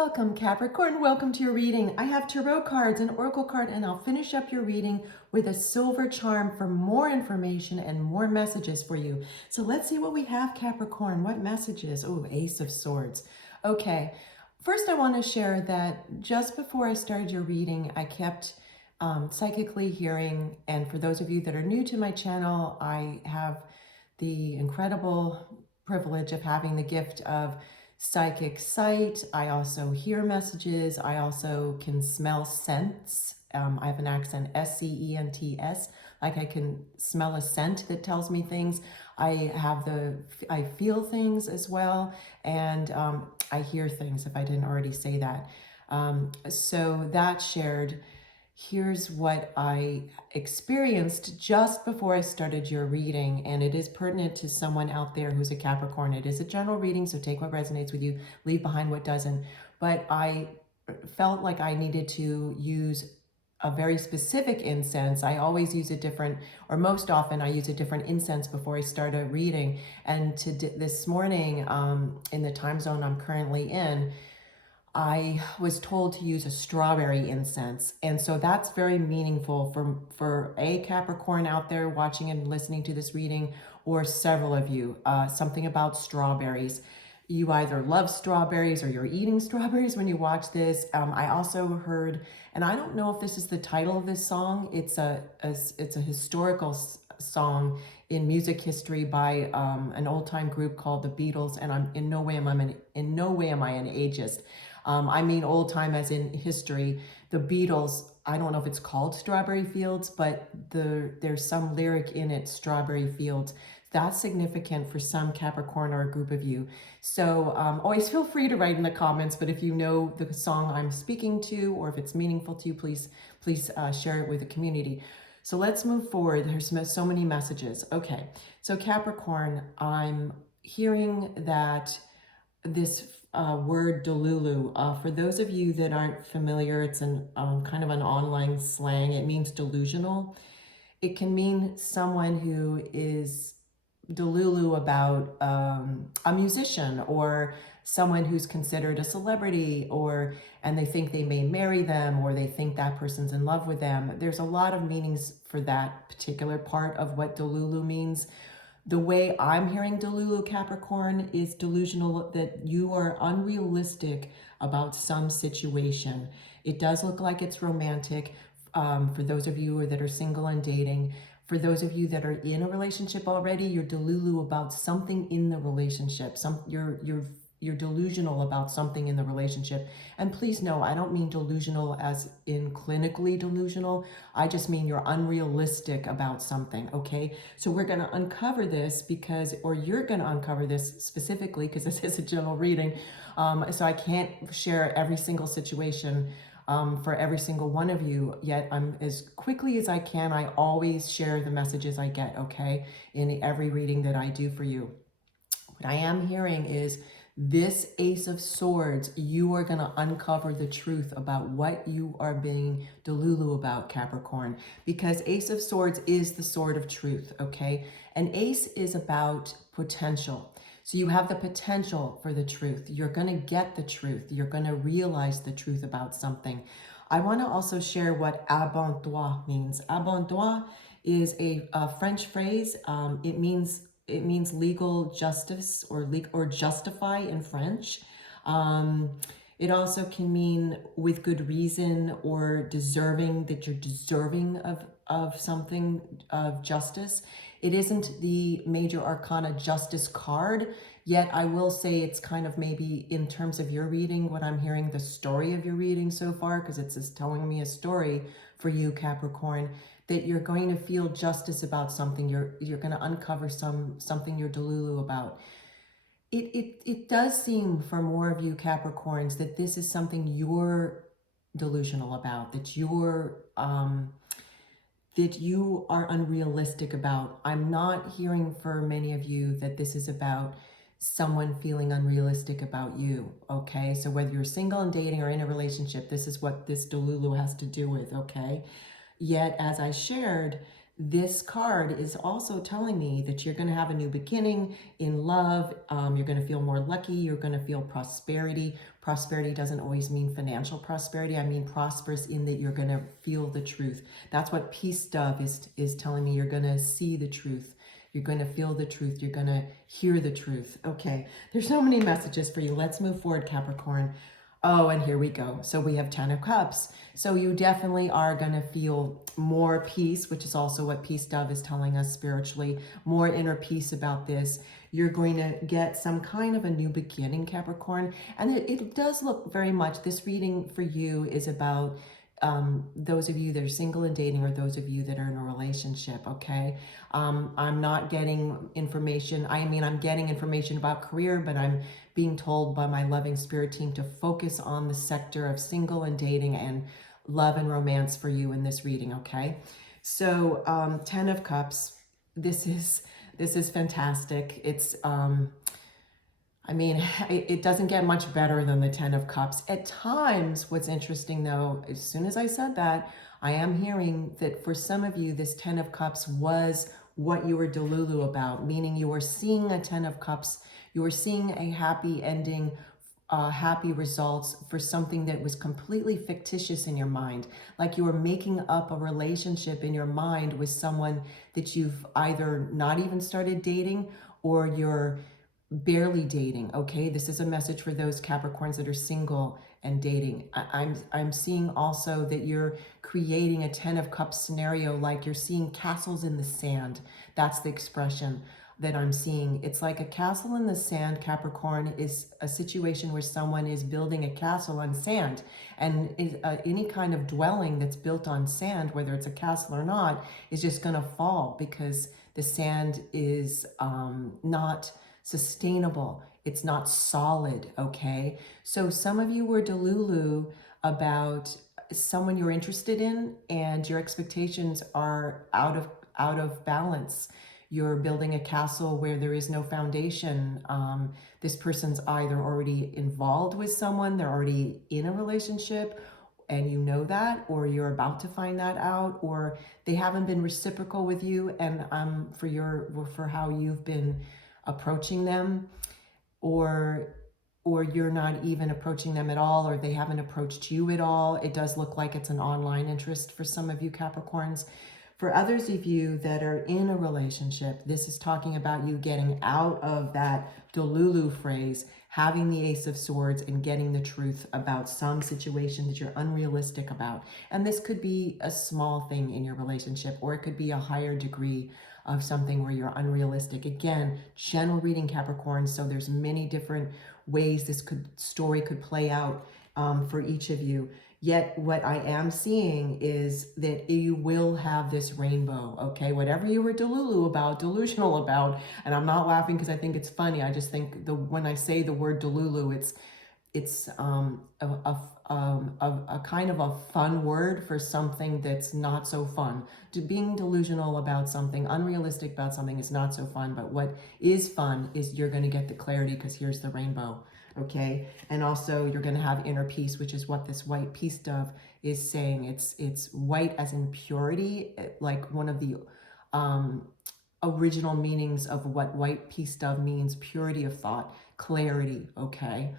Welcome, Capricorn. Welcome to your reading. I have tarot cards, an oracle card, and I'll finish up your reading with a silver charm for more information and more messages for you. So let's see what we have, Capricorn. What messages? Oh, Ace of Swords. Okay. First, I want to share that just before I started your reading, I kept psychically hearing, and for those of you that are new to my channel, I have the incredible privilege of having the gift of psychic sight. I also hear messages. I also can smell scents. I have an accent, S-C-E-N-T-S, like I can smell a scent that tells me things. I feel things as well, and I hear things, if I didn't already say that. So that shared. Here's what I experienced just before I started your reading, and it is pertinent to someone out there who's a Capricorn. It is a general reading, so take what resonates with you, leave behind what doesn't. But I felt like I needed to use a very specific incense. I always use a different, or most often I use a different incense before I start a reading. And this morning, in the time zone I'm currently in, I was told to use a strawberry incense. And so that's very meaningful for a Capricorn out there watching and listening to this reading, or several of you, something about strawberries. You either love strawberries or you're eating strawberries when you watch this. I also heard, and I don't know if this is the title of this song. It's a historical song in music history by an old-time group called the Beatles, and in no way am I an ageist. I mean old time as in history. The Beatles, I don't know if it's called Strawberry Fields, but there's some lyric in it, Strawberry Fields. That's significant for some Capricorn or a group of you. So always feel free to write in the comments, but if you know the song I'm speaking to, or if it's meaningful to you, please share it with the community. So let's move forward. There's so many messages. Okay, so Capricorn, I'm hearing that this word DELULU, for those of you that aren't familiar, it's an kind of an online slang. It means delusional. It can mean someone who is DELULU about a musician, or someone who's considered a celebrity, and they think they may marry them, or they think that person's in love with them. There's a lot of meanings for that particular part of what DELULU means. The way I'm hearing DELULU, Capricorn, is delusional, that you are unrealistic about some situation. It does look like it's romantic for those of you that are single and dating. For those of you that are in a relationship already, you're DELULU about something in the relationship. You're delusional about something in the relationship. And please know, I don't mean delusional as in clinically delusional. I just mean you're unrealistic about something, okay? So we're gonna uncover this you're gonna uncover this specifically because this is a general reading. So I can't share every single situation for every single one of you, yet I'm as quickly as I can. I always share the messages I get, okay? In every reading that I do for you. What I am hearing is, this Ace of Swords, you are going to uncover the truth about what you are being DELULU about, Capricorn, because Ace of Swords is the sword of truth, okay? And Ace is about potential. So you have the potential for the truth. You're going to get the truth. You're going to realize the truth about something. I want to also share what abandon means. Abandon is a French phrase. It means legal justice, or justify in French. It also can mean with good reason, or deserving, that you're deserving of something, of justice. It isn't the major arcana justice card, yet I will say it's kind of maybe in terms of your reading, what I'm hearing, the story of your reading so far, because it's just telling me a story for you, Capricorn, that you're going to feel justice about something. You're going to uncover something you're DELULU about. It does seem for more of you Capricorns that this is something you're delusional about, that you are unrealistic about. I'm not hearing for many of you that this is about someone feeling unrealistic about you, okay? So whether you're single and dating or in a relationship, this is what this DELULU has to do with, okay? Yet, as I shared, this card is also telling me that you're going to have a new beginning in love. You're going to feel more lucky. You're going to feel prosperity. Prosperity doesn't always mean financial prosperity. I mean prosperous in that you're going to feel the truth. That's what Peace Dove is telling me. You're going to see the truth. You're going to feel the truth. You're going to hear the truth. Okay, there's so many messages for you. Let's move forward, Capricorn. Oh, and here we go. So we have 10 of Cups. So you definitely are going to feel more peace, which is also what Peace Dove is telling us spiritually, more inner peace about this. You're going to get some kind of a new beginning, Capricorn. And it does look very much, this reading for you is about those of you that are single and dating, or those of you that are in a relationship, okay? I'm not getting information. I mean, I'm getting information about career, but I'm being told by my loving spirit team to focus on the sector of single and dating and love and romance for you in this reading, okay? So 10 of Cups, this is fantastic. It's I mean, it doesn't get much better than the 10 of Cups. At times, what's interesting though, as soon as I said that, I am hearing that for some of you, this 10 of Cups was what you were DELULU about, meaning you were seeing a 10 of Cups, you were seeing a happy ending, happy results for something that was completely fictitious in your mind. Like you were making up a relationship in your mind with someone that you've either not even started dating, or you're barely dating, okay? This is a message for those Capricorns that are single and dating. I'm seeing also that you're creating a 10 of Cups scenario, like you're seeing castles in the sand. That's the expression that I'm seeing. It's like a castle in the sand, Capricorn, is a situation where someone is building a castle on sand. And any kind of dwelling that's built on sand, whether it's a castle or not, is just gonna fall because the sand is not sustainable. It's not solid, okay? So some of you were DELULU about someone you're interested in and your expectations are out of balance. You're building a castle where there is no foundation. This person's either already involved with someone, they're already in a relationship, and you know that, or you're about to find that out, or they haven't been reciprocal with you, and for how you've been approaching them, or you're not even approaching them at all, or they haven't approached you at all. It does look like it's an online interest for some of you Capricorns. For others of you that are in a relationship, this is talking about you getting out of that DELULU phrase, having the Ace of Swords and getting the truth about some situation that you're unrealistic about. And this could be a small thing in your relationship, or it could be a higher degree of something where you're unrealistic. Again, general reading, Capricorn, so there's many different ways this story could play out for each of you. Yet what I am seeing is that you will have this rainbow, okay? Whatever you were DELULU about, delusional about, and I'm not laughing because I think it's funny. I just think when I say the word DELULU, it's a kind of a fun word for something that's not so fun. Being delusional about something, unrealistic about something is not so fun, but what is fun is you're going to get the clarity because here's the rainbow, okay? And also you're going to have inner peace, which is what this white Peace Dove is saying. It's white as in purity, like one of the original meanings of what white Peace Dove means, purity of thought, clarity, okay?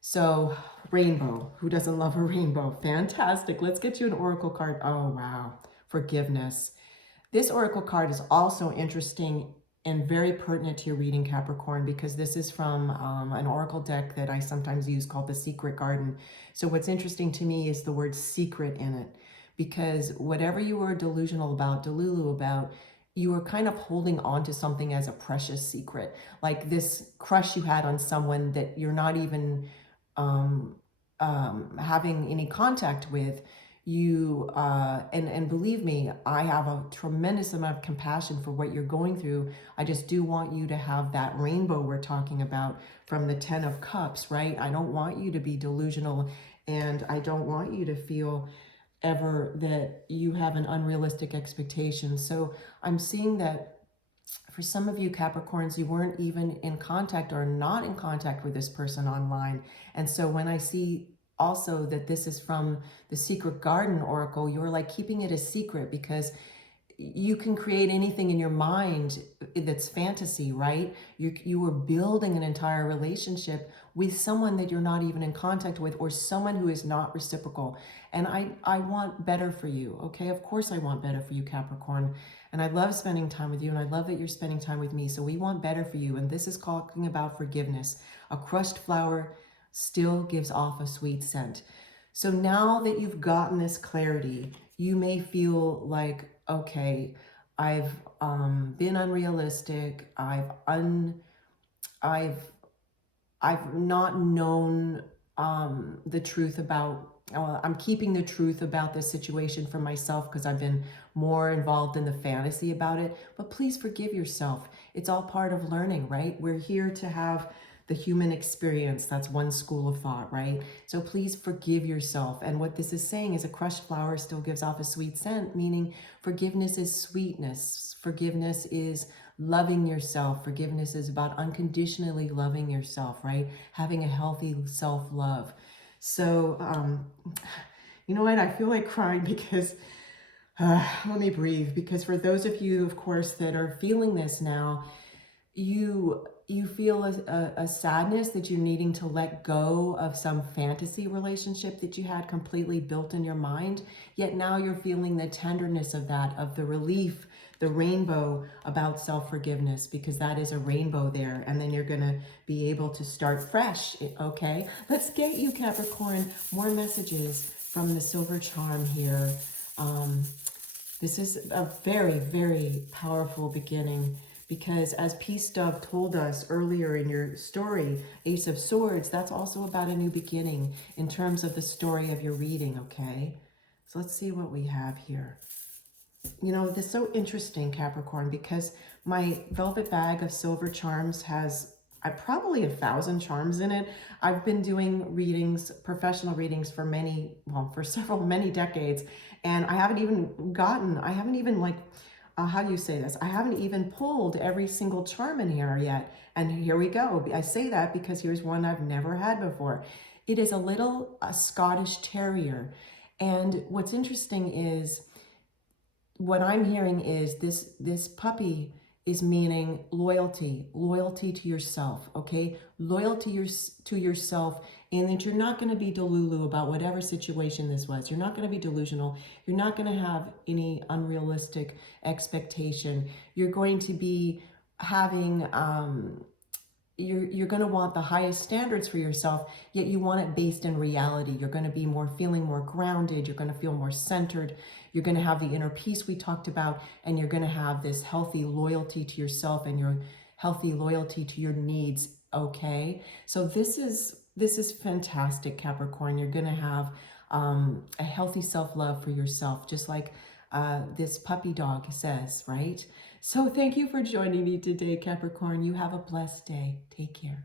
So rainbow, who doesn't love a rainbow? Fantastic. Let's get you an oracle card. Oh, wow. Forgiveness. This oracle card is also interesting and very pertinent to your reading, Capricorn, because this is from an oracle deck that I sometimes use called the Secret Garden. So what's interesting to me is the word secret in it, because whatever you were delusional about, DELULU about, you were kind of holding on to something as a precious secret, like this crush you had on someone that you're not even having any contact with. You and believe me, I have a tremendous amount of compassion for what you're going through. I just do want you to have that rainbow we're talking about from the 10 of Cups, right? I don't want you to be delusional, and I don't want you to feel ever that you have an unrealistic expectation. So I'm seeing that for some of you Capricorns, you weren't even in contact or not in contact with this person online. And so when I see also that this is from the Secret Garden Oracle, you're like keeping it a secret because you can create anything in your mind that's fantasy, right? You were building an entire relationship with someone that you're not even in contact with, or someone who is not reciprocal. And I want better for you, okay? Of course I want better for you, Capricorn. And I love spending time with you, and I love that you're spending time with me. So we want better for you. And this is talking about forgiveness. A crushed flower still gives off a sweet scent. So now that you've gotten this clarity, you may feel like, okay, I've been unrealistic. I've not known the truth about. I'm keeping the truth about this situation for myself because I've been more involved in the fantasy about it. But please forgive yourself. It's all part of learning, right? We're here to have the human experience. That's one school of thought, right? So please forgive yourself. And what this is saying is a crushed flower still gives off a sweet scent, meaning forgiveness is sweetness. Forgiveness is loving yourself. Forgiveness is about unconditionally loving yourself, right? Having a healthy self-love. So, you know what? I feel like crying because, let me breathe. Because for those of you, of course, that are feeling this now, you feel a sadness that you're needing to let go of some fantasy relationship that you had completely built in your mind. Yet now you're feeling the tenderness of that, of the relief, the rainbow about self-forgiveness, because that is a rainbow there. And then you're going to be able to start fresh. Okay, let's get you, Capricorn, more messages from the silver charm here. This is a very, very powerful beginning. Because as Peace Dove told us earlier in your story, Ace of Swords, that's also about a new beginning in terms of the story of your reading, okay? So let's see what we have here. You know, this is so interesting, Capricorn, because my velvet bag of silver charms has probably 1,000 charms in it. I've been doing readings, professional readings for many decades, and I haven't even like, how do you say this? I haven't even pulled every single charm in here yet. And here we go. I say that because here's one I've never had before. It is a Scottish Terrier. And what's interesting is, what I'm hearing is this puppy is meaning loyalty to yourself, okay? Loyalty to yourself, and that you're not going to be delulu about whatever situation this was. You're not going to be delusional. You're not going to have any unrealistic expectation. You're going to be having, you're going to want the highest standards for yourself, yet you want it based in reality. You're going to be feeling more grounded. You're going to feel more centered. You're going to have the inner peace we talked about, and you're going to have this healthy loyalty to yourself and your healthy loyalty to your needs, okay? So this is fantastic, Capricorn. You're going to have a healthy self-love for yourself, just like this puppy dog says, right? So thank you for joining me today, Capricorn. You have a blessed day. Take care.